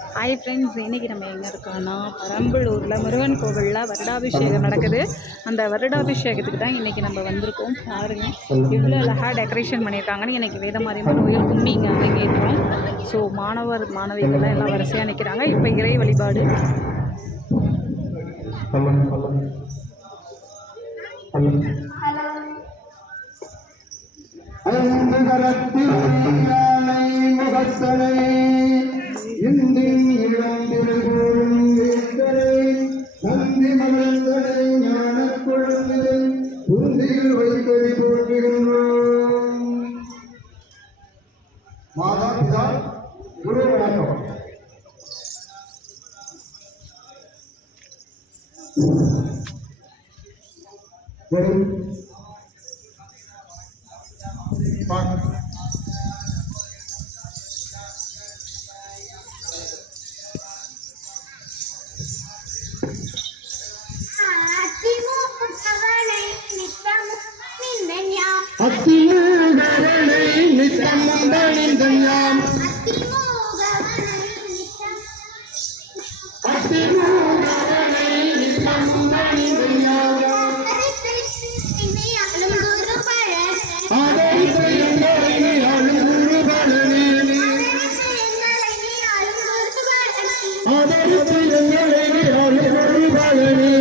Hi friends, இன்றைக்கி நம்ம எங்கே இருக்கோன்னா பெரம்பலூரில் முருகன் கோவிலில் வருடாபிஷேகம் நடக்குது. அந்த வருடாபிஷேகத்துக்கு தான் இன்றைக்கி நம்ம வந்திருக்கோம். பாருங்கள் இவ்வளோ அழகாக டெக்கரேஷன் பண்ணியிருக்காங்கன்னு. இன்றைக்கி வேதமாரியம்மன் கோயில் கும்மி இங்கே அரங்கேற்றோம். ஸோ மாணவிகள்லாம் எல்லாம் வரிசையாக நிற்கிறாங்க. இப்போ இறை வழிபாடு. இந்தின் இளந்திருகோளும் வேந்தனை நந்தி மலர்ந்தனை ஞானக் குழந்தை உந்தியில் வைத்தடி போற்றுகின்றோம். மாதா பிதா குரு வணக்கம். அத்திமூகவனை நித்தமும் பணிந்தயாம் அத்திமூகவனை நித்தமும் பணிந்தயாம் ஆதரித்து எங்களை அழுகுரு பலனே ஆதரித்து எங்களை அழுகுரு பலனே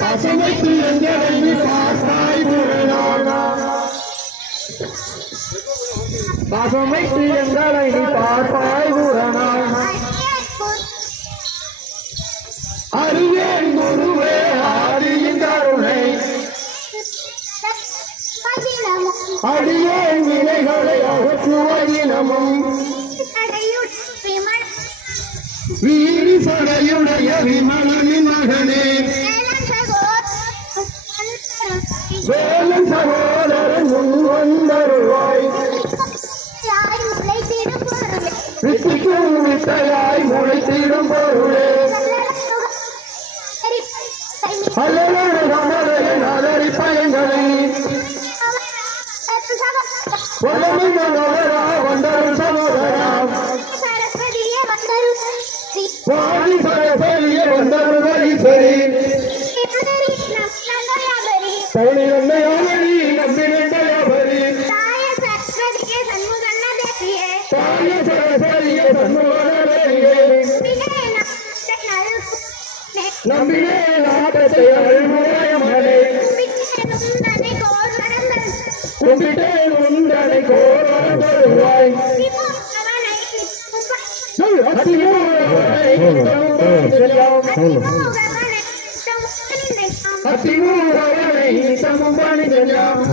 பசமைத்து எங்களை பார்ப்பாய் புரணானா பசமைத்து எங்களை பார்ப்பாய் புரணானா அறிவேன் குருவே ஆதியின் கருணை அடியேன் வினைகளை அகற்றுவதினமும் வீரி சடையுடைய விமலனின் மகனே வேலன் சகோதரன் முன் வந்தருவாய் வித்திக்கும் வித்தையாய் முளைத்திடும் பொருளே அல்லலோடு கமலையின் அதரி பயங்களை வல்லமின் வளரா வந்தரு சகோதரா வாணி சரஸ்வதியே வந்தரு வரிசரி பவுனி நன்மையாவரி நம்பினண்டயாவரி தாய சரஸ்வதியே சண்முகனே நம்பினே நாட்டத்தை அருள்முறையமனே கும்பிட்டேன் உந்தனை கோரம் தருவாய் அத்திமூகவனை சமம் பணிந்தயாம்.